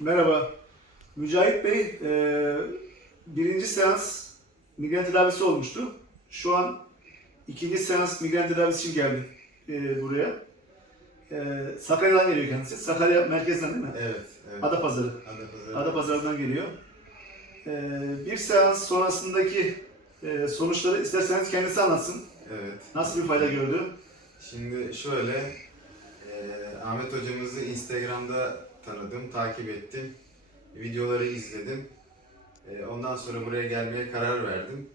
Merhaba. Mücahit Bey, e, birinci seans migren tedavisi olmuştu. Şu an ikinci seans migren tedavisi için geldi e, buraya. E, Sakarya'dan geliyor kendisi. Sakarya merkezden değil mi? Evet. evet. Adapazarı. Adapazarı. Adapazarı'ndan geliyor. E, bir seans sonrasındaki e, sonuçları isterseniz kendisi anlatsın. Evet. Nasıl bir fayda gördü? Şimdi şöyle, e, Ahmet hocamızı Instagram'da tanıdım, takip ettim. Videoları izledim. E, ondan sonra buraya gelmeye karar verdim.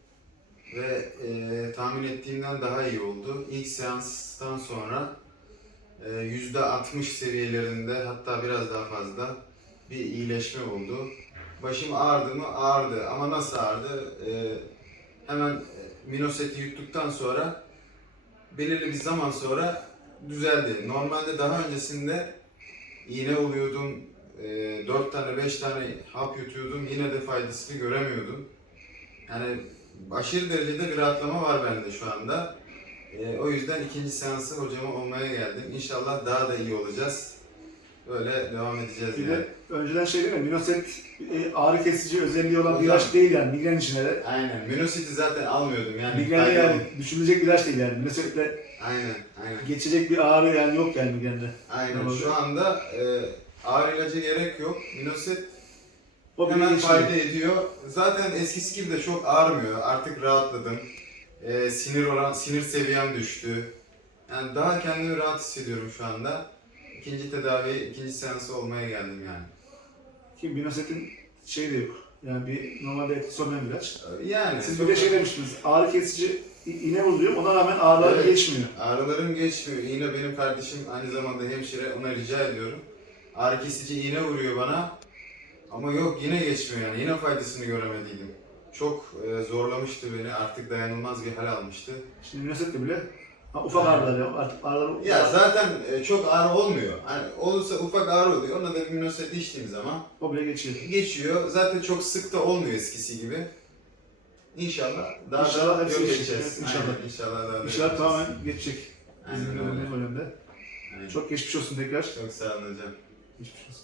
Ve e, tahmin ettiğimden daha iyi oldu. İlk seanstan sonra e, %60 seviyelerinde hatta biraz daha fazla bir iyileşme oldu. Başım ağrıdı mı? Ağrıdı. Ama nasıl ağrıdı? E, hemen e, Minoseti yuttuktan sonra belirli bir zaman sonra düzeldi. Normalde daha öncesinde iğne oluyordum, 4 tane 5 tane hap yutuyordum yine de faydasını göremiyordum. Yani aşırı derecede bir rahatlama var bende şu anda. E, o yüzden ikinci seansı hocama olmaya geldim. İnşallah daha da iyi olacağız. Böyle devam edeceğiz Bir yani. de önceden şey değil mi? Minoset e, ağrı kesici özelliği olan bir Hocam. ilaç değil yani migren için de. Aynen. Minositi zaten almıyordum yani. Migrende yani düşünülecek bir ilaç değil yani. Minosetle Aynen, aynen. geçecek bir ağrı yani yok yani migrende. Aynen. Şu anda e, ağrı ilacı gerek yok. Minoset O bir hemen fayda ediyor. Zaten eskisi gibi de çok ağrımıyor. Artık rahatladım. E, sinir oran, sinir seviyem düştü. Yani daha kendimi rahat hissediyorum şu anda. İkinci tedavi, ikinci seansı olmaya geldim yani. Ki Minoset'in şeyi de yok. Yani bir normalde etkisi olmayan bir ilaç. Yani Siz bir de şey demiştiniz, ağrı kesici i- iğne vuruluyor, ona rağmen ağrılar Evet. geçmiyor. Ağrılarım geçmiyor. Yine benim kardeşim aynı zamanda hemşire. Ona rica ediyorum. Ağrı kesici iğne vuruyor bana. Ama yok yine geçmiyor yani. Yine faydasını göremediydim. Çok e, zorlamıştı beni. Artık dayanılmaz bir hal almıştı. Şimdi Minoset'te bile ha, ufak ağrılar ya, artık ağrılar... Ya zaten e, çok ağrı olmuyor. Hani olursa ufak ağrı oluyor. Ona da bir minoset içtiğim zaman O bile geçiyor. geçiyor. Zaten çok sık da olmuyor eskisi gibi. İnşallah daha İnşallah da hepsi yok geçecek. edeceğiz. İnşallah. Aynen, inşallah daha da İnşallah yok tamamen geçecek. Aynen Bizim öyle. önünde. Aynen. Çok geçmiş olsun tekrar. Çok sağ olun hocam. Geçmiş olsun.